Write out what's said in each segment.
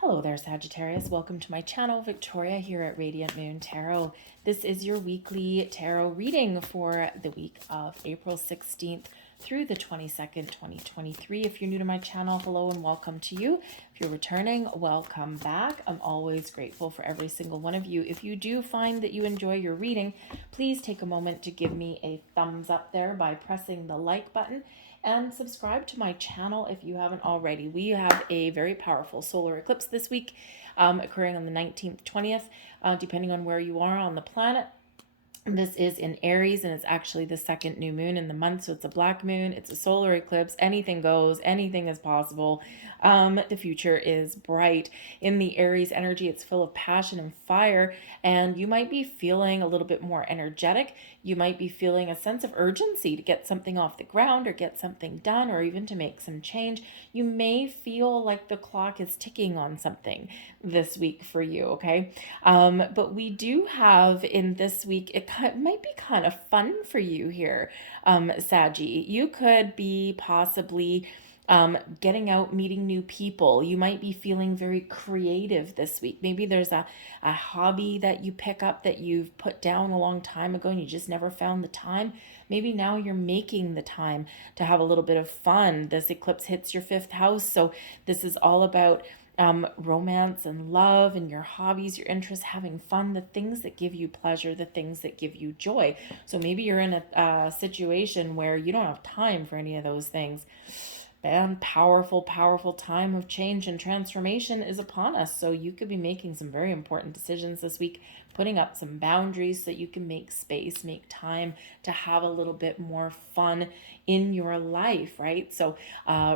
Hello there, Sagittarius. Welcome to my channel, Victoria here at Radiant Moon Tarot. This is your weekly tarot reading for the week of April 16th through the 22nd, 2023. If you're new to my channel, hello and welcome to you. If you're returning, welcome back. I'm always grateful for every single one of you. If you do find that you enjoy your reading, please take a moment to give me a thumbs up there by pressing the like button. And subscribe to my channel if you haven't already. We have a very powerful solar eclipse this week occurring on the 19th, 20th, depending on where you are on the planet. This is in Aries, and it's actually the second new moon in the month, so it's a black moon, it's a solar eclipse, anything goes, anything is possible. The future is bright. In the Aries energy, it's full of passion and fire, and you might be feeling a little bit more energetic. You might be feeling a sense of urgency to get something off the ground or get something done or even to make some change. You may feel like the clock is ticking on something this week for you, okay? But we do have in this week, it might be kind of fun for you here, Saggy. You could be possibly getting out, meeting new people. You might be feeling very creative this week. Maybe there's a hobby that you pick up that you've put down a long time ago and you just never found the time. Maybe now you're making the time to have a little bit of fun. This eclipse hits your fifth house, so this is all about romance and love and your hobbies, your interests, having fun, the things that give you pleasure, the things that give you joy. So maybe you're in a situation where you don't have time for any of those things. And powerful, powerful time of change and transformation is upon us. So you could be making some very important decisions this week, putting up some boundaries so that you can make space, make time to have a little bit more fun in your life, right? So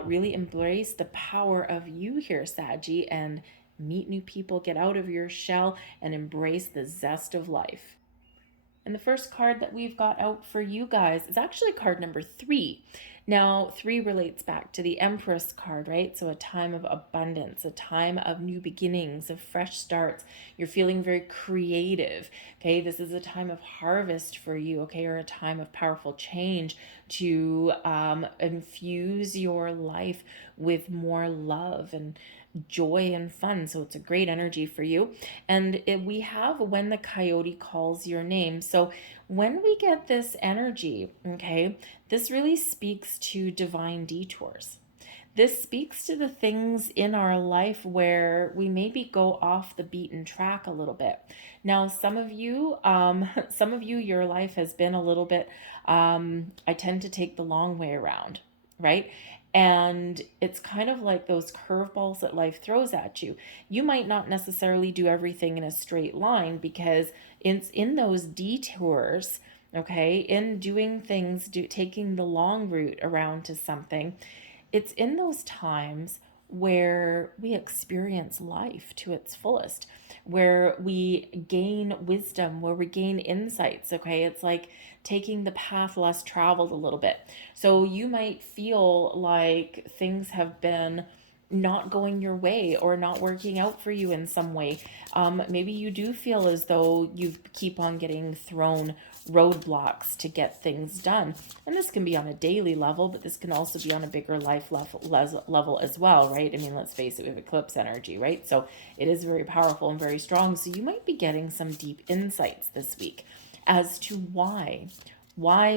really embrace the power of you here, Saggy, and meet new people, get out of your shell, and embrace the zest of life. And the first card that we've got out for you guys is actually card number 3. Now, 3 relates back to the Empress card, right? So a time of abundance, a time of new beginnings, of fresh starts. You're feeling very creative, okay? This is a time of harvest for you, okay? Or a time of powerful change to infuse your life with more love and joy and fun. So it's a great energy for you. And we have when the coyote calls your name. So when we get this energy, okay, this really speaks to divine detours. This speaks to the things in our life where we maybe go off the beaten track a little bit. Now, some of you, your life has been a little bit, I tend to take the long way around, right? And it's kind of like those curveballs that life throws at you. You might not necessarily do everything in a straight line because in those detours, okay, in doing things, taking the long route around to something, it's in those times where we experience life to its fullest, where we gain wisdom, where we gain insights, okay? It's like taking the path less traveled a little bit. So you might feel like things have been not going your way or not working out for you in some way. Maybe you do feel as though you keep on getting thrown roadblocks to get things done. And this can be on a daily level, but this can also be on a bigger life level as well, right? I mean, let's face it, we have eclipse energy, right? So it is very powerful and very strong. So you might be getting some deep insights this week as to why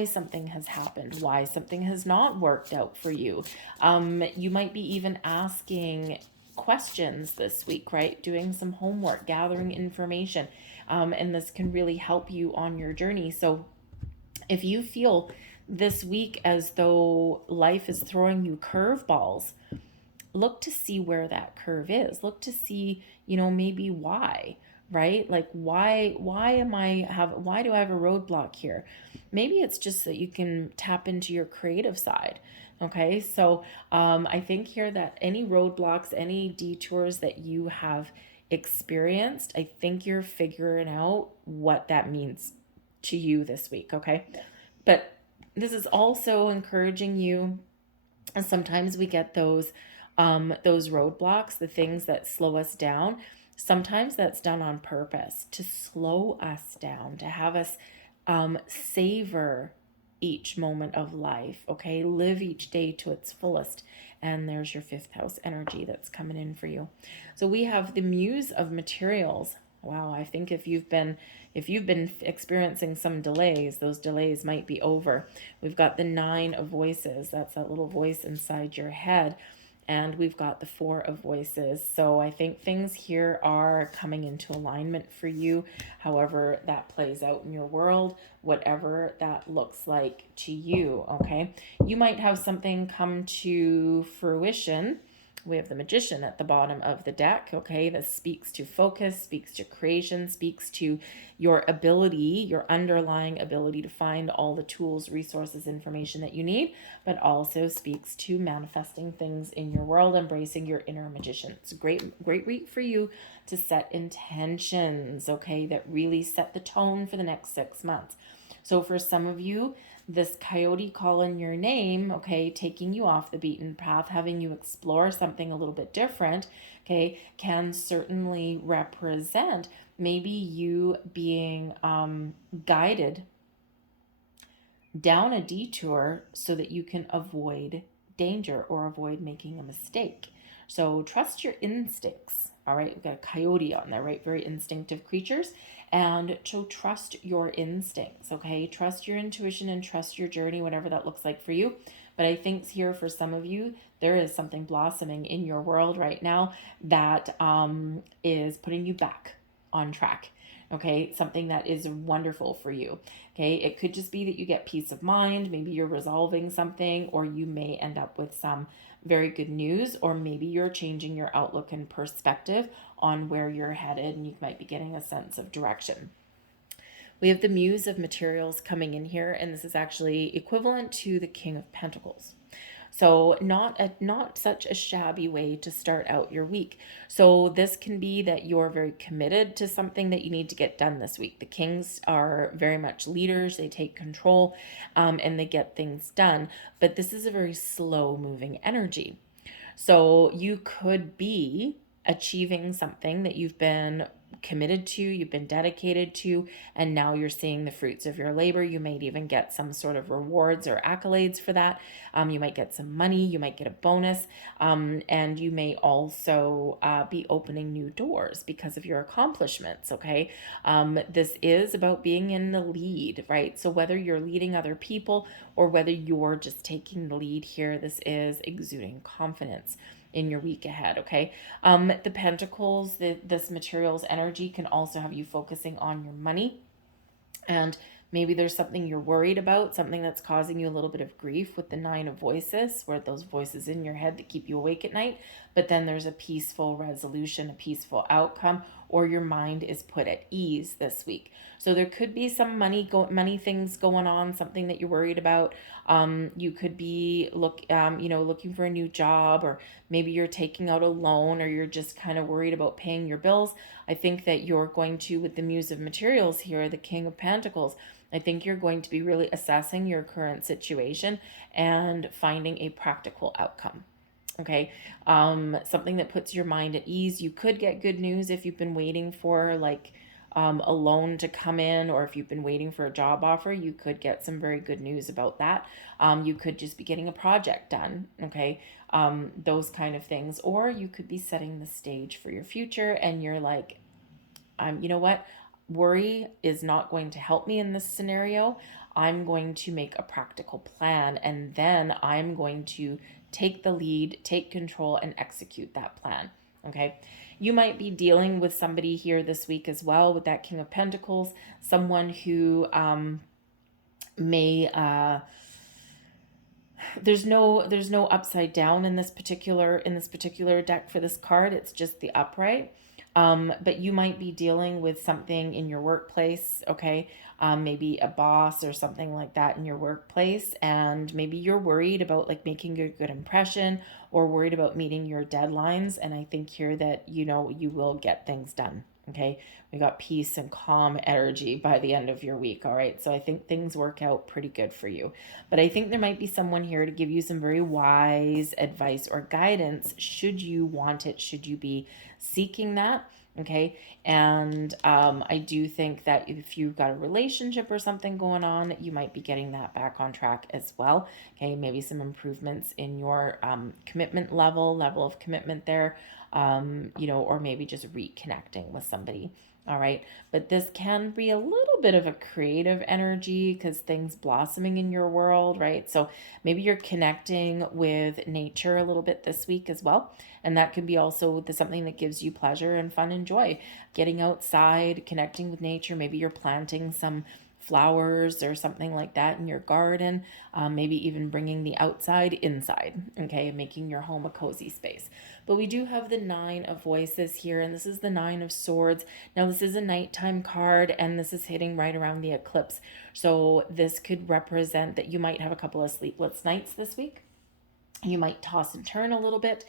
something has happened, why something has not worked out for you. You might be even asking questions this week, right? Doing some homework, gathering information. And this can really help you on your journey. So if you feel this week as though life is throwing you curveballs, look to see where that curve is. Look to see, maybe why, right? Like why do I have a roadblock here? Maybe it's just that you can tap into your creative side. Okay, so I think here that any roadblocks, any detours that you have experienced, I think you're figuring out what that means to you this week, okay? But this is also encouraging you, and sometimes we get those roadblocks, the things that slow us down. Sometimes that's done on purpose to slow us down, to have us savor each moment of life, okay? Live each day to its fullest. And there's your fifth house energy that's coming in for you. So we have the muse of materials. Wow, I think if you've been experiencing some delays, those delays might be over. We've got the 9 of voices. That's that little voice inside your head. And we've got the 4 of voices. So I think things here are coming into alignment for you, however that plays out in your world, whatever that looks like to you, okay? You might have something come to fruition. We have the Magician at the bottom of the deck, okay? This speaks to focus, speaks to creation, speaks to your ability, your underlying ability to find all the tools, resources, information that you need, but also speaks to manifesting things in your world, embracing your inner magician. It's a great week for you to set intentions, okay, that really set the tone for the next 6 months. So for some of you, this coyote calling your name, okay, taking you off the beaten path, having you explore something a little bit different, okay, can certainly represent maybe you being guided down a detour so that you can avoid danger or avoid making a mistake. So trust your instincts. All right, we've got a coyote on there, right? Very instinctive creatures. And so trust your instincts, okay? Trust your intuition and trust your journey, whatever that looks like for you. But I think here for some of you, there is something blossoming in your world right now that is putting you back on track. Okay, something that is wonderful for you. Okay, it could just be that you get peace of mind. Maybe you're resolving something, or you may end up with some very good news, or maybe you're changing your outlook and perspective on where you're headed, and you might be getting a sense of direction. We have the Muse of Materials coming in here, and this is actually equivalent to the King of Pentacles. So not such a shabby way to start out your week. So this can be that you're very committed to something that you need to get done this week. The Kings are very much leaders. They take control and they get things done. But this is a very slow moving energy. So you could be achieving something that you've been committed to, you've been dedicated to, and now you're seeing the fruits of your labor. You might even get some sort of rewards or accolades for that. You might get some money, you might get a bonus, and you may also be opening new doors because of your accomplishments, okay? This is about being in the lead, right? So whether you're leading other people or whether you're just taking the lead here, this is exuding confidence in your week ahead, okay? The Pentacles, this materials energy can also have you focusing on your money, and maybe there's something you're worried about, something that's causing you a little bit of grief with the 9 of voices, where those voices in your head that keep you awake at night, but then there's a peaceful resolution, a peaceful outcome, or your mind is put at ease this week. So there could be some money things going on, something that you're worried about. You could be looking for a new job, or maybe you're taking out a loan, or you're just kind of worried about paying your bills. I think that you're going to, with the Muse of Materials here, the King of Pentacles, I think you're going to be really assessing your current situation and finding a practical outcome. Okay, something that puts your mind at ease. You could get good news if you've been waiting for a loan to come in, or if you've been waiting for a job offer, you could get some very good news about that. You could just be getting a project done, okay? Those kind of things. Or you could be setting the stage for your future, and you're like, you know what? Worry is not going to help me in this scenario. I'm going to make a practical plan, and then I'm going to take the lead, take control, and execute that plan. Okay. You might be dealing with somebody here this week as well with that King of Pentacles, someone who may there's no upside down in this particular deck for this card. It's just the upright. But you might be dealing with something in your workplace, okay? Maybe a boss or something like that in your workplace, and maybe you're worried about like making a good impression or worried about meeting your deadlines. And I think here that, you will get things done, okay? We got peace and calm energy by the end of your week, all right? So I think things work out pretty good for you. But I think there might be someone here to give you some very wise advice or guidance should you want it, should you be seeking that. Okay. And I do think that if you've got a relationship or something going on, you might be getting that back on track as well. Okay. Maybe some improvements in your commitment level of commitment there, or maybe just reconnecting with somebody. All right. But this can be a little bit of a creative energy because things blossoming in your world, right? So maybe you're connecting with nature a little bit this week as well. And that could be also something that gives you pleasure and fun and joy. Getting outside, connecting with nature. Maybe you're planting some flowers or something like that in your garden, maybe even bringing the outside inside, okay, making your home a cozy space. But we do have the Nine of Voices here, and this is the Nine of Swords. Now, this is a nighttime card, and this is hitting right around the eclipse. So this could represent that you might have a couple of sleepless nights this week. You might toss and turn a little bit.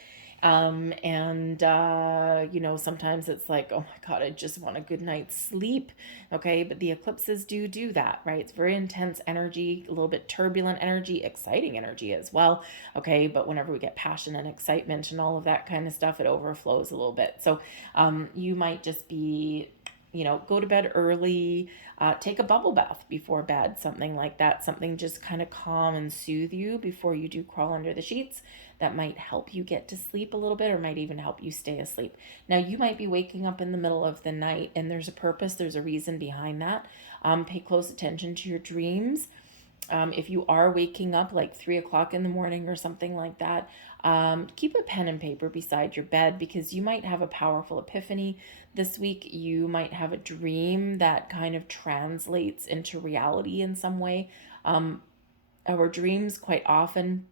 Sometimes it's like, oh my God, I just want a good night's sleep. Okay. But the eclipses do that, right? It's very intense energy, a little bit turbulent energy, exciting energy as well. Okay. But whenever we get passion and excitement and all of that kind of stuff, it overflows a little bit. So, you might just be, go to bed early, take a bubble bath before bed, something like that, something just kind of calm and soothe you before you do crawl under the sheets. That might help you get to sleep a little bit, or might even help you stay asleep. Now, you might be waking up in the middle of the night, and there's a purpose, there's a reason behind that. Pay close attention to your dreams. If you are waking up like 3 o'clock in the morning or something like that, keep a pen and paper beside your bed, because you might have a powerful epiphany this week. You might have a dream that kind of translates into reality in some way. Our dreams quite often,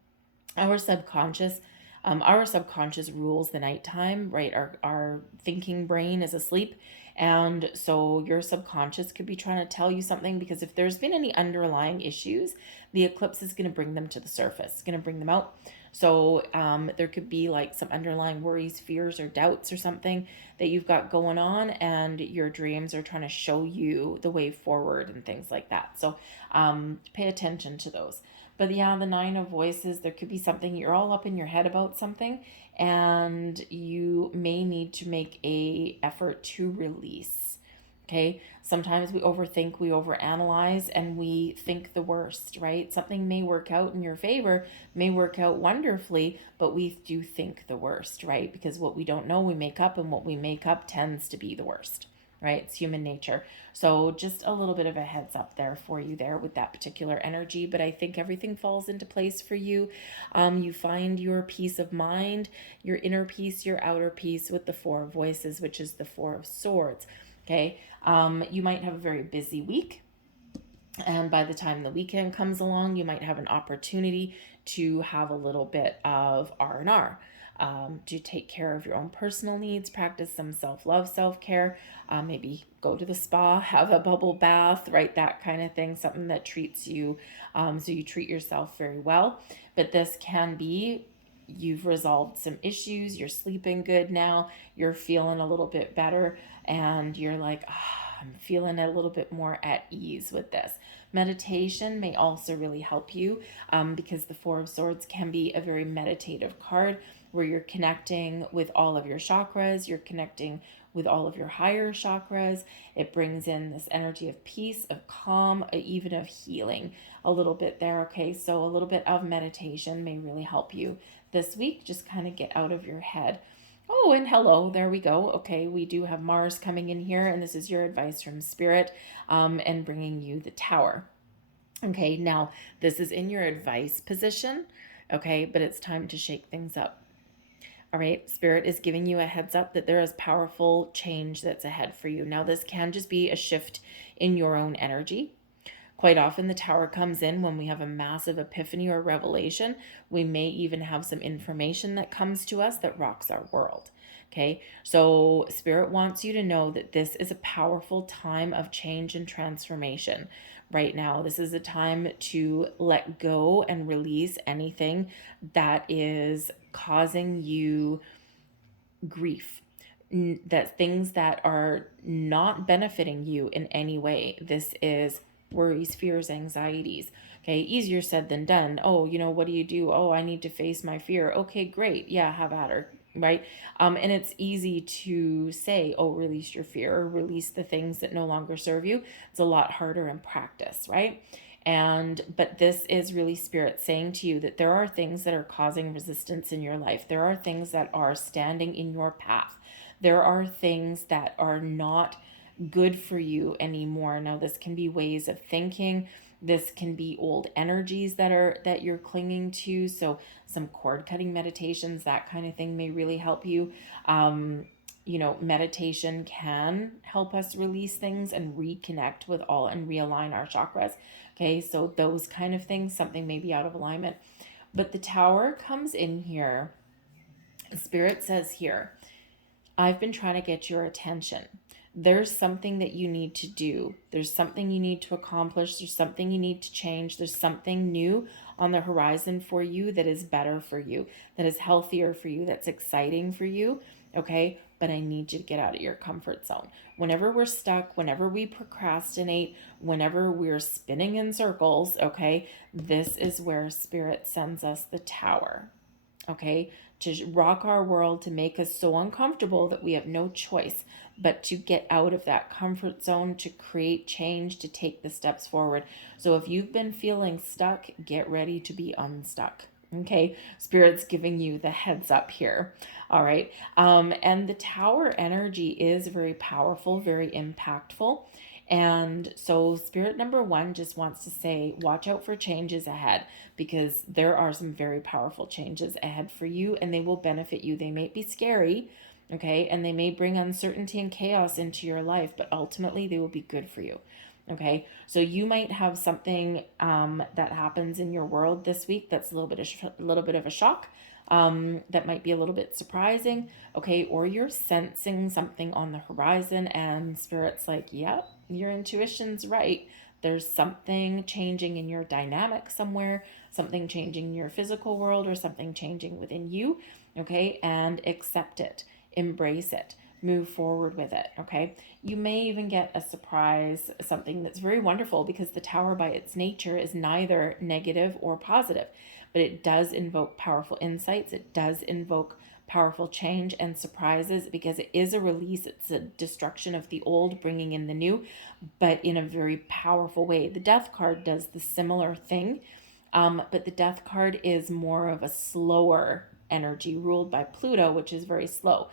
our subconscious our subconscious rules the nighttime, right? Our thinking brain is asleep. And so your subconscious could be trying to tell you something, because if there's been any underlying issues, the eclipse is going to bring them to the surface, it's going to bring them out. So there could be like some underlying worries, fears, or doubts or something that you've got going on, and your dreams are trying to show you the way forward and things like that. So pay attention to those. But yeah, the Nine of Voices, there could be something, you're all up in your head about something, and you may need to make a effort to release. Okay. Sometimes we overthink, we overanalyze, and we think the worst, right? Something may work out in your favor, may work out wonderfully, but we do think the worst, right? Because what we don't know, we make up, and what we make up tends to be the worst, right? It's human nature. So just a little bit of a heads up there for you there with that particular energy. But I think everything falls into place for you. You find your peace of mind, your inner peace, your outer peace with the Four of Voices, which is the Four of Swords. Okay. You might have a very busy week. And by the time the weekend comes along, you might have an opportunity to have a little bit of R&R. To take care of your own personal needs, practice some self-love, self-care, maybe go to the spa, have a bubble bath, right? That kind of thing, something that treats you, so you treat yourself very well. But this can be, you've resolved some issues, you're sleeping good now, you're feeling a little bit better, and you're like, I'm feeling a little bit more at ease with this. Meditation may also really help you, because the Four of Swords can be a very meditative card, where you're connecting with all of your chakras, you're connecting with all of your higher chakras. It brings in this energy of peace, of calm, even of healing a little bit there. Okay, so a little bit of meditation may really help you this week. Just kind of get out of your head. Oh, and hello, there we go. Okay, we do have Mars coming in here, and this is your advice from Spirit, and bringing you the Tower. Okay, now this is in your advice position, okay, but it's time to shake things up. All right, Spirit is giving you a heads up that there is powerful change that's ahead for you. Now, this can just be a shift in your own energy. Quite often, the Tower comes in when we have a massive epiphany or revelation. We may even have some information that comes to us that rocks our world. Okay, so Spirit wants you to know that this is a powerful time of change and transformation. Right now, this is a time to let go and release anything that is causing you grief, that things that are not benefiting you in any way. This is worries, fears, anxieties. Okay, easier said than done. Oh, what do you do? Oh, I need to face my fear. Okay, great. Yeah, have at her. right? And it's easy to say, oh, release your fear, or release the things that no longer serve you. It's a lot harder in practice, right? But this is really Spirit saying to you that there are things that are causing resistance in your life. There are things that are standing in your path. There are things that are not good for you anymore. Now, this can be ways of thinking. This can be old energies that you're clinging to. So some cord cutting meditations, that kind of thing may really help you. Meditation can help us release things and reconnect with all and realign our chakras. Okay, so those kind of things, something may be out of alignment. But the Tower comes in here. Spirit says here, I've been trying to get your attention. There's something that you need to do. There's something you need to accomplish. There's something you need to change. There's something new on the horizon for you that is better for you, that is healthier for you, that's exciting for you. Okay, but I need you to get out of your comfort zone. Whenever we're stuck, whenever we procrastinate, whenever we're spinning in circles, okay, this is where Spirit sends us the Tower. Okay, to rock our world, to make us so uncomfortable that we have no choice but to get out of that comfort zone, to create change, to take the steps forward. So if you've been feeling stuck, get ready to be unstuck. Okay, Spirit's giving you the heads up here. All right, and the Tower energy is very powerful, very impactful. And so Spirit number one just wants to say, watch out for changes ahead, because there are some very powerful changes ahead for you and they will benefit you. They may be scary, okay, and they may bring uncertainty and chaos into your life, but ultimately they will be good for you. Okay, so you might have something that happens in your world this week that's a little bit of a shock. That might be a little bit surprising, okay, or you're sensing something on the horizon and Spirit's like, yep, your intuition's right. There's something changing in your dynamic somewhere, something changing in your physical world, or something changing within you, okay, and accept it, embrace it, move forward with it, okay? You may even get a surprise, something that's very wonderful, because the Tower by its nature is neither negative or positive, but it does invoke powerful insights. It does invoke powerful change and surprises, because it is a release. It's a destruction of the old, bringing in the new, but in a very powerful way. The Death card does the similar thing, but the Death card is more of a slower energy ruled by Pluto, which is very slow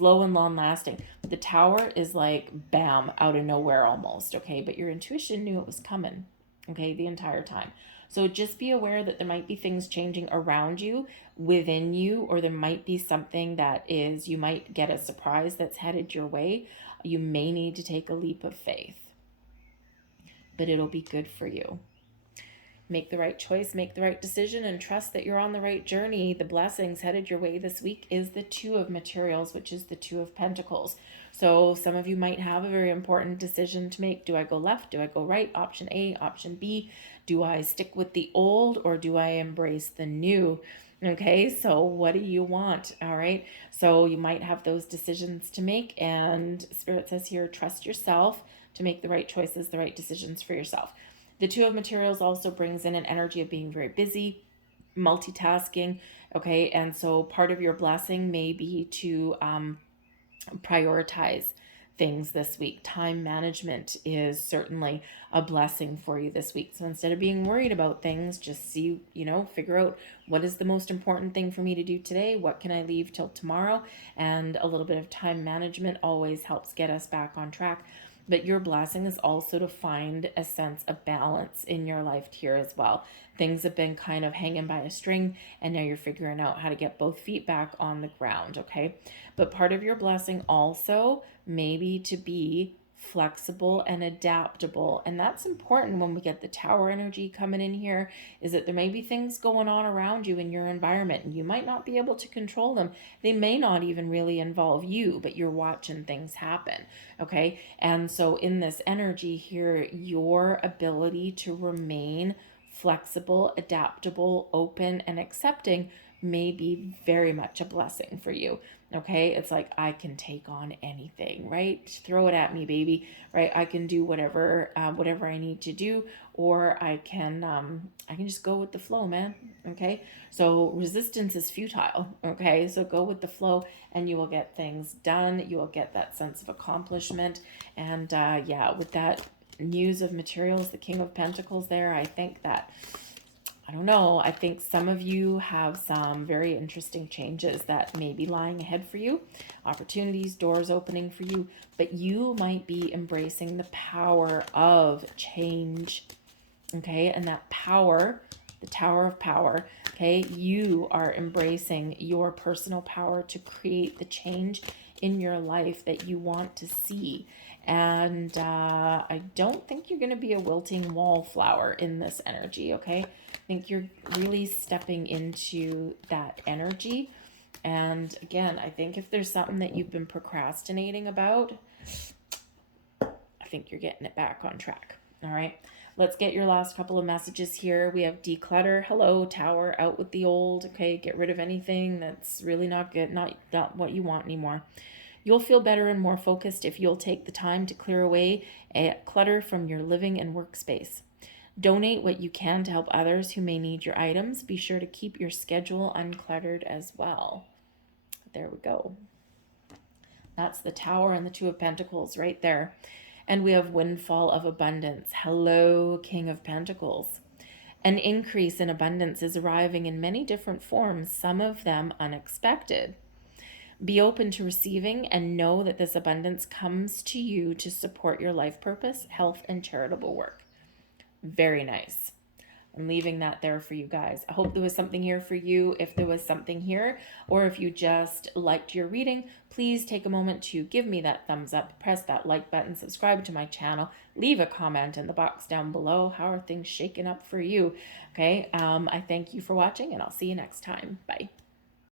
and long lasting. The Tower is like bam, out of nowhere almost, okay? But your intuition knew it was coming, okay, the entire time. So just be aware that there might be things changing around you, within you, or there might be something that is, you might get a surprise that's headed your way. You may need to take a leap of faith, but it'll be good for you. Make the right choice, make the right decision, and trust that you're on the right journey. The blessings headed your way this week is the Two of Materials, which is the Two of Pentacles. So some of you might have a very important decision to make. Do I go left? Do I go right? Option A, option B. Do I stick with the old, or do I embrace the new? Okay, so what do you want? All right, so you might have those decisions to make, and Spirit says here, trust yourself to make the right choices, the right decisions for yourself. The Two of Materials also brings in an energy of being very busy, multitasking, okay? And so part of your blessing may be to prioritize things this week. Time management is certainly a blessing for you this week. So instead of being worried about things, just figure out what is the most important thing for me to do today? What can I leave till tomorrow? And a little bit of time management always helps get us back on track. But your blessing is also to find a sense of balance in your life here as well. Things have been kind of hanging by a string, and now you're figuring out how to get both feet back on the ground, okay? But part of your blessing also may be to be flexible and adaptable, and that's important when we get the Tower energy coming in here, is that there may be things going on around you in your environment and you might not be able to control them. They may not even really involve you, but you're watching things happen, okay? And so in this energy here, your ability to remain flexible, adaptable, open, and accepting may be very much a blessing for you. Okay, it's like I can take on anything, right? Throw it at me, baby, right? I can do whatever, whatever I need to do, or I can just go with the flow, man. Okay, so resistance is futile. Okay, so go with the flow, and you will get things done. You will get that sense of accomplishment, and yeah, with that news of materials, the King of Pentacles there, I think that I don't know. I think some of you have some very interesting changes that may be lying ahead for you, opportunities, doors opening for you, but you might be embracing the power of change. Okay, and that power, the Tower of Power, okay, you are embracing your personal power to create the change in your life that you want to see. And I don't think you're going to be a wilting wallflower in this energy, okay? I think you're really stepping into that energy. And again, I think if there's something that you've been procrastinating about, I think you're getting it back on track. All right. Let's get your last couple of messages here. We have declutter. Hello, Tower. Out with the old. Okay. Get rid of anything that's really not good. Not what you want anymore. You'll feel better and more focused if you'll take the time to clear away clutter from your living and workspace. Donate what you can to help others who may need your items. Be sure to keep your schedule uncluttered as well. There we go. That's the Tower and the Two of Pentacles right there. And we have windfall of abundance. Hello, King of Pentacles. An increase in abundance is arriving in many different forms, some of them unexpected. Be open to receiving and know that this abundance comes to you to support your life purpose, health, and charitable work. Very nice. I'm leaving that there for you guys. I hope there was something here for you. If there was something here, or if you just liked your reading, please take a moment to give me that thumbs up, press that like button, subscribe to my channel, leave a comment in the box down below. How are things shaking up for you? Okay, I thank you for watching, and I'll see you next time. Bye.